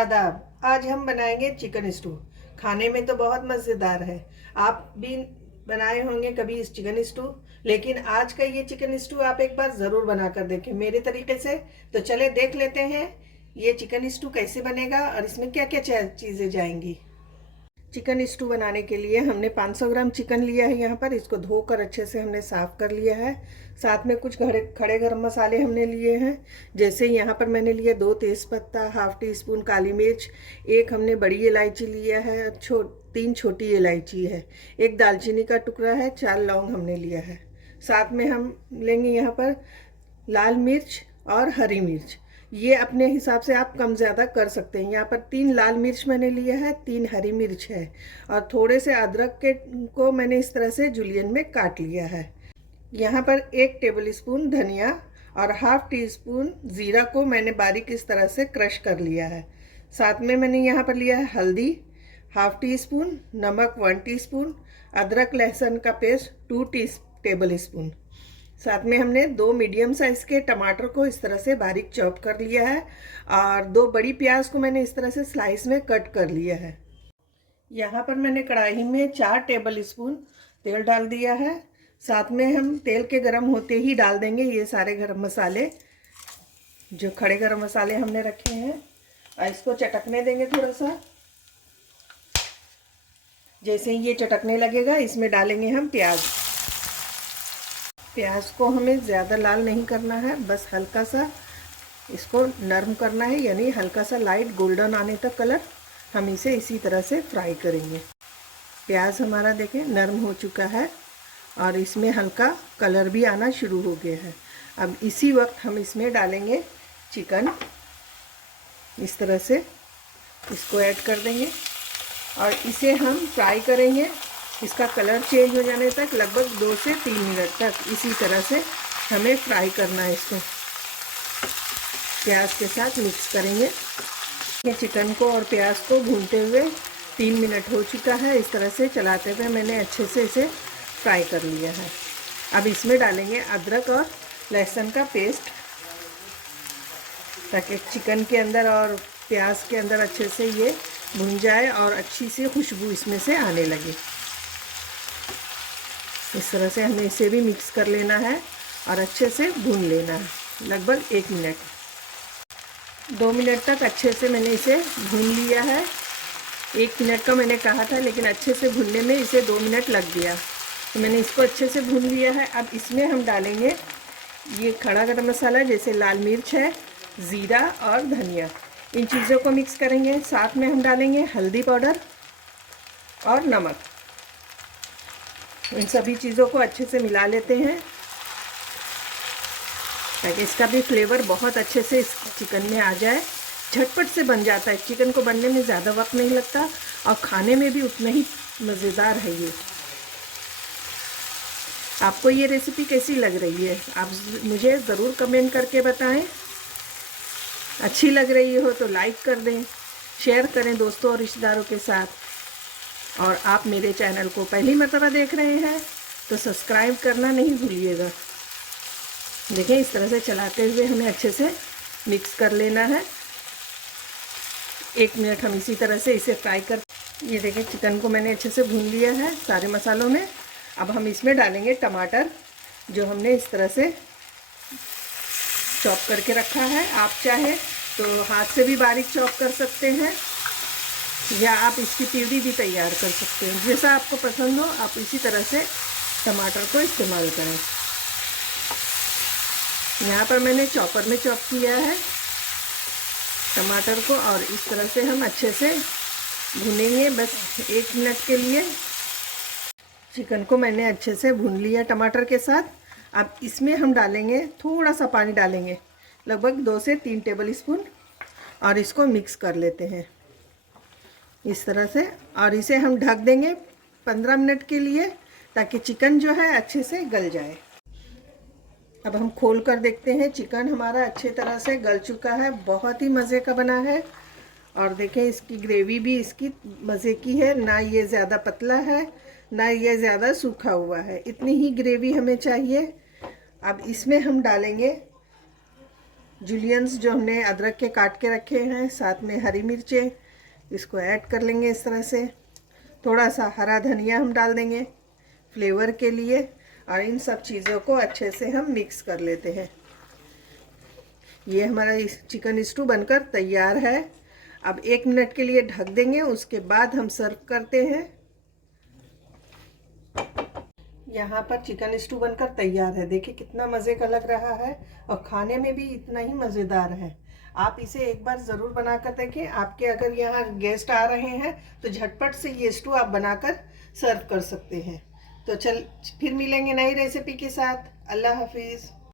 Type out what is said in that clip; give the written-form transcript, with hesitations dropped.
आदाब। आज हम बनाएंगे चिकन स्टू। खाने में तो बहुत मज़ेदार है। आप भी बनाए होंगे कभी इस चिकन स्टू, लेकिन आज का ये चिकन स्टू आप एक बार ज़रूर बना कर देखें मेरे तरीके से। तो चले देख लेते हैं ये चिकन स्टू कैसे बनेगा और इसमें क्या क्या चीज़ें जाएंगी। चिकन स्टू बनाने के लिए हमने 500 ग्राम चिकन लिया है। यहाँ पर इसको धोकर अच्छे से हमने साफ़ कर लिया है। साथ में कुछ खड़े गरम मसाले हमने लिए हैं। जैसे यहाँ पर मैंने लिए 2 तेज़पत्ता, हाफ टी स्पून काली मिर्च, एक हमने बड़ी इलायची लिया है, 3 छोटी इलायची है, एक दालचीनी का टुकड़ा है, 4 लौंग हमने लिया है। साथ में हम लेंगे यहाँ पर लाल मिर्च और हरी मिर्च। ये अपने हिसाब से आप कम ज़्यादा कर सकते हैं। यहाँ पर 3 लाल मिर्च मैंने लिया है, 3 हरी मिर्च है और थोड़े से अदरक को मैंने इस तरह से जुलियन में काट लिया है। यहाँ पर 1 टेबल स्पून धनिया और हाफ टी स्पून ज़ीरा को मैंने बारीक इस तरह से क्रश कर लिया है। साथ में मैंने यहाँ पर लिया है हल्दी हाफ टी स्पून, नमक 1 टीस्पून, अदरक लहसुन का पेस्ट 2 टेबल स्पून। साथ में हमने 2 मीडियम साइज़ के टमाटर को इस तरह से बारीक चॉप कर लिया है और 2 बड़ी प्याज को मैंने इस तरह से स्लाइस में कट कर लिया है। यहाँ पर मैंने कढ़ाई में 4 टेबल स्पून तेल डाल दिया है। साथ में हम तेल के गरम होते ही डाल देंगे ये सारे गरम मसाले, जो खड़े गरम मसाले हमने रखे हैं, और इसको चटकने देंगे थोड़ा सा। जैसे ही ये चटकने लगेगा इसमें डालेंगे हम प्याज। प्याज को हमें ज़्यादा लाल नहीं करना है, बस हल्का सा इसको नरम करना है, यानी हल्का सा लाइट गोल्डन आने तक कलर हम इसे इसी तरह से फ्राई करेंगे। प्याज हमारा देखें नरम हो चुका है और इसमें हल्का कलर भी आना शुरू हो गया है। अब इसी वक्त हम इसमें डालेंगे चिकन, इस तरह से इसको ऐड कर देंगे और इसे हम फ्राई करेंगे। इसका कलर चेंज हो जाने तक लगभग 2 से 3 मिनट तक इसी तरह से हमें फ्राई करना है। इसको प्याज के साथ मिक्स करेंगे। ये चिकन को और प्याज को भूनते हुए 3 मिनट हो चुका है। इस तरह से चलाते हुए मैंने अच्छे से इसे फ्राई कर लिया है। अब इसमें डालेंगे अदरक और लहसुन का पेस्ट, ताकि चिकन के अंदर और प्याज के अंदर अच्छे से ये भुन जाए और अच्छी सी खुशबू इसमें से आने लगे। इस तरह से हमें इसे भी मिक्स कर लेना है और अच्छे से भून लेना है, लगभग 1 मिनट। 2 मिनट तक अच्छे से मैंने इसे भून लिया है। 1 मिनट का मैंने कहा था, लेकिन अच्छे से भूनने में इसे 2 मिनट लग गया, तो मैंने इसको अच्छे से भून लिया है। अब इसमें हम डालेंगे ये खड़ा गरम मसाला, जैसे लाल मिर्च है, ज़ीरा और धनिया। इन चीज़ों को मिक्स करेंगे। साथ में हम डालेंगे हल्दी पाउडर और नमक। इन सभी चीज़ों को अच्छे से मिला लेते हैं, ताकि इसका भी फ्लेवर बहुत अच्छे से इस चिकन में आ जाए। झटपट से बन जाता है, चिकन को बनने में ज़्यादा वक्त नहीं लगता और खाने में भी उतना ही मज़ेदार है ये। आपको ये रेसिपी कैसी लग रही है, आप मुझे ज़रूर कमेंट करके बताएं। अच्छी लग रही हो तो लाइक कर दें, शेयर करें दोस्तों और रिश्तेदारों के साथ। और आप मेरे चैनल को पहली मर्तबा देख रहे हैं तो सब्सक्राइब करना नहीं भूलिएगा। देखें इस तरह से चलाते हुए हमें अच्छे से मिक्स कर लेना है। 1 मिनट हम इसी तरह से इसे फ्राई कर। ये देखें चिकन को मैंने अच्छे से भून लिया है सारे मसालों में। अब हम इसमें डालेंगे टमाटर, जो हमने इस तरह से चॉप करके रखा है। आप चाहे तो हाथ से भी बारीक चॉप कर सकते हैं, या आप इसकी प्यूरी भी तैयार कर सकते हैं। जैसा आपको पसंद हो आप इसी तरह से टमाटर को इस्तेमाल करें। यहाँ पर मैंने चॉपर में चॉप किया है टमाटर को, और इस तरह से हम अच्छे से भूनेंगे बस 1 मिनट के लिए। चिकन को मैंने अच्छे से भून लिया टमाटर के साथ। अब इसमें हम डालेंगे थोड़ा सा पानी, डालेंगे लगभग 2 से 3 टेबल स्पून, और इसको मिक्स कर लेते हैं इस तरह से। और इसे हम ढक देंगे 15 मिनट के लिए, ताकि चिकन जो है अच्छे से गल जाए। अब हम खोल कर देखते हैं। चिकन हमारा अच्छे तरह से गल चुका है, बहुत ही मज़े का बना है। और देखें इसकी ग्रेवी भी इसकी मज़े की है, ना ये ज़्यादा पतला है ना ये ज़्यादा सूखा हुआ है, इतनी ही ग्रेवी हमें चाहिए। अब इसमें हम डालेंगे जुलियंस जो हमने अदरक के काट के रखे हैं, साथ में हरी मिर्चें, इसको ऐड कर लेंगे इस तरह से। थोड़ा सा हरा धनिया हम डाल देंगे फ्लेवर के लिए, और इन सब चीज़ों को अच्छे से हम मिक्स कर लेते हैं। ये हमारा चिकन स्टू बनकर तैयार है। अब 1 मिनट के लिए ढक देंगे, उसके बाद हम सर्व करते हैं। यहाँ पर चिकन स्टू बनकर तैयार है। देखिए कितना मज़े का लग रहा है और खाने में भी इतना ही मज़ेदार है। आप इसे एक बार ज़रूर बनाकर देखें। आपके अगर यहाँ गेस्ट आ रहे हैं तो झटपट से ये स्टू आप बनाकर सर्व कर सकते हैं। तो फिर मिलेंगे नई रेसिपी के साथ। अल्लाह हाफिज़।